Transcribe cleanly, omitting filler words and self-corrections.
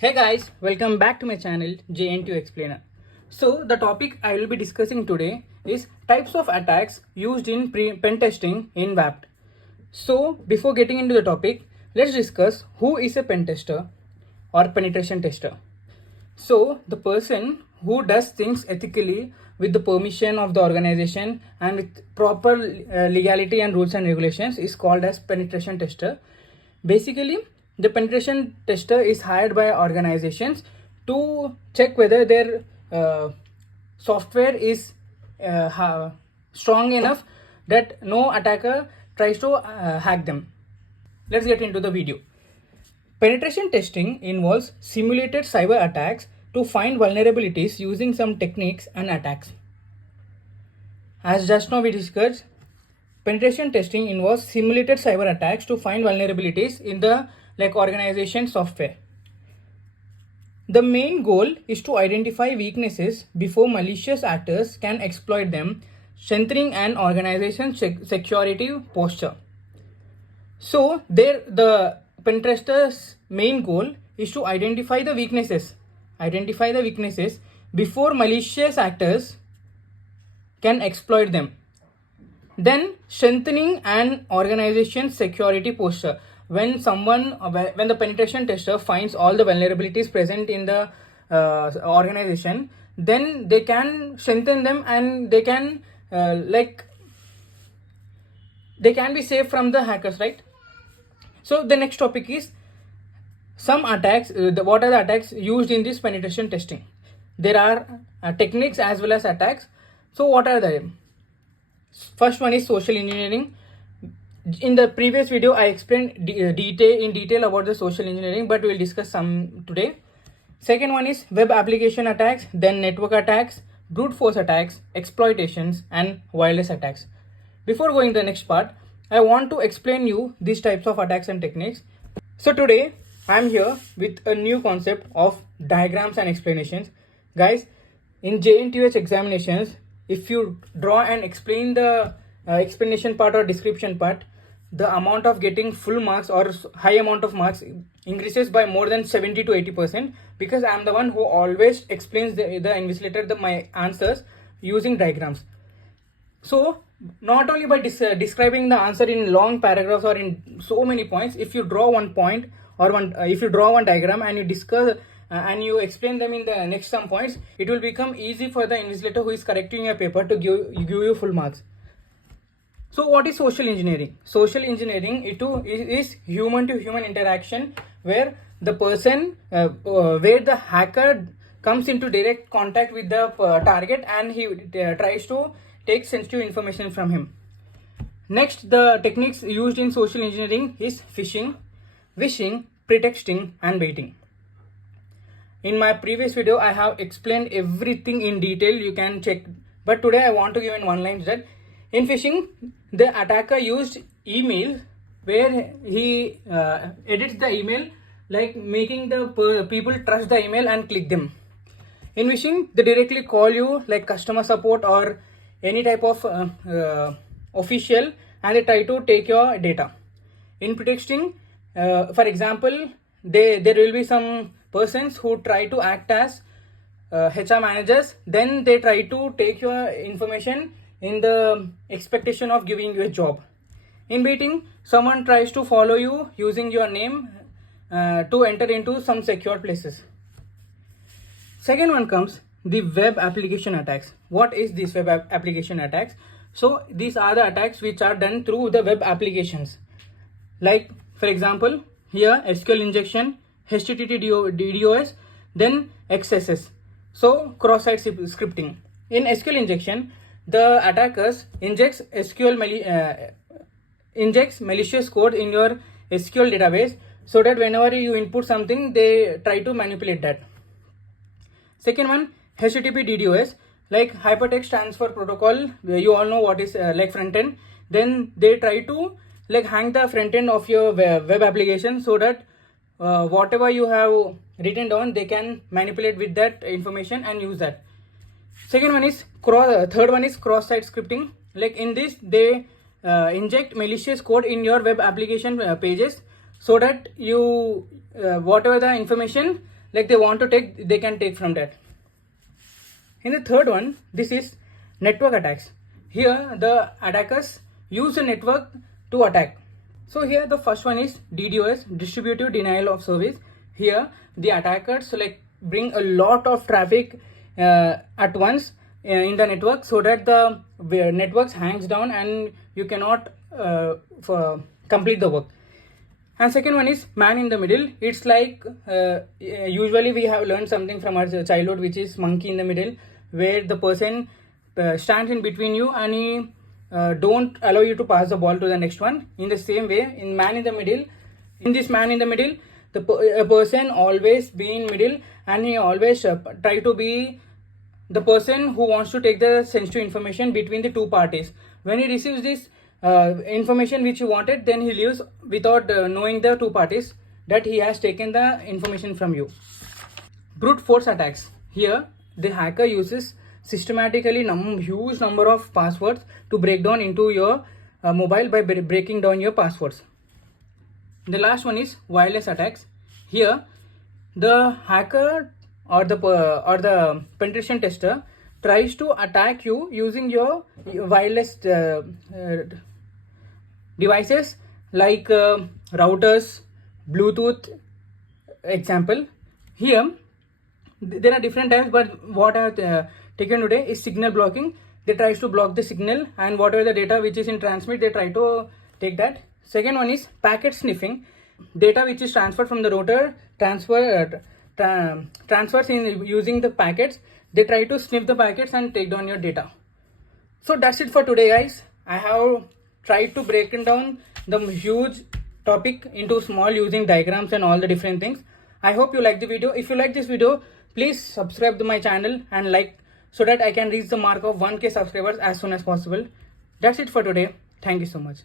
Hey guys, welcome back to my channel JNTUH Explainer. So the topic I will be discussing today is types of attacks used in pen testing in VAPT. So before getting into the topic, let's discuss who is a pen tester or penetration tester. So the person who does things ethically with the permission of the organization and with proper legality and rules and regulations is called as penetration tester. Basically, the penetration tester is hired by organizations to check whether their software is strong enough that no attacker tries to hack them. Let's get into the video. Penetration testing involves simulated cyber attacks to find vulnerabilities using some techniques and attacks. As just now we discussed, penetration testing involves simulated cyber attacks to find vulnerabilities in the organization software. The main goal is to identify weaknesses before malicious actors can exploit them, strengthening an organization's security posture. So the pen tester's main goal is to identify the weaknesses before malicious actors can exploit them. Then strengthening an organization's security posture. When the penetration tester finds all the vulnerabilities present in the organization, then they can strengthen them and they can be safe from the hackers, right? So the next topic is some attacks. What are the attacks used in this penetration testing? There are techniques as well as attacks. So what are they? First one is social engineering. In the previous video, I explained in detail about the social engineering, but we will discuss some today. Second one is web application attacks, then network attacks, brute force attacks, exploitations, and wireless attacks. Before going to the next part, I want to explain you these types of attacks and techniques. So today, I am here with a new concept of diagrams and explanations. Guys, in JNTUH examinations, if you draw and explain the explanation part or description part, the amount of getting full marks or high amount of marks increases by more than 70 to 80%, because I am the one who always explains the invigilator my answers using diagrams. So not only by describing the answer in long paragraphs or in so many points, if you draw one point or if you draw one diagram and you discuss and you explain them in the next some points, it will become easy for the invigilator who is correcting your paper to give you full marks. So what is social engineering? Social engineering is human to human interaction, where the person where the hacker comes into direct contact with the target and he tries to take sensitive information from him. Next, the techniques used in social engineering is phishing, vishing, pretexting, and baiting. In my previous video, I have explained everything in detail. You can check. But today I want to give in one line that in phishing, the attacker used email where he edits the email, like making the people trust the email and click them. In vishing, they directly call you like customer support or any type of official, and they try to take your data. In pretexting, for example, there will be some persons who try to act as HR managers, then they try to take your information in the expectation of giving you a job. In baiting, someone tries to follow you using your name to enter into some secure places. Second one comes the web application attacks. What is this web application attacks? So these are the attacks which are done through the web applications. Like for example, here SQL Injection, HTTP DDoS, then XSS. So cross-site scripting. In SQL Injection, the attackers injects malicious code in your SQL database, so that whenever you input something, they try to manipulate that. Second one, HTTP DDoS, like hypertext transfer protocol. You all know what is like front end. Then they try to hang the front end of your web application, so that whatever you have written down, they can manipulate with that information and use that. Third one is cross-site scripting. Like in this, they inject malicious code in your web application pages, so that you whatever the information like they want to take, they can take from that. In the third one, this is network attacks. Here the attackers use the network to attack. So here the first one is DDoS, distributive denial of service. Here the attackers like bring a lot of traffic at once in the network, so that the networks hangs down and you cannot complete the work. And second one is man in the middle. It's like usually we have learned something from our childhood, which is monkey in the middle, where the person stands in between you and he don't allow you to pass the ball to the next one. In the same way, in man in the middle, in this man in the middle, a person always be in middle, and he always try to be the person who wants to take the sensitive information between the two parties. When he receives this information which he wanted, then he leaves without knowing the two parties that he has taken the information from you. Brute force attacks. Here the hacker uses systematically huge number of passwords to break down into your mobile by breaking down your passwords. The last one is wireless attacks. Here the hacker or the penetration tester tries to attack you using your wireless devices like routers, Bluetooth. Example, here there are different types, but what I have taken today is signal blocking. They tries to block the signal, and whatever the data which is in transmit, they try to take that. Second one is packet sniffing. Data which is transferred from the router transfers in using the packets. They try to sniff the packets and take down your data. So that's it for today, guys. I have tried to break down the huge topic into small using diagrams and all the different things. I hope you like the video. If you like this video, please subscribe to my channel and like, so that I can reach the mark of 1K subscribers as soon as possible. That's it for today. Thank you so much.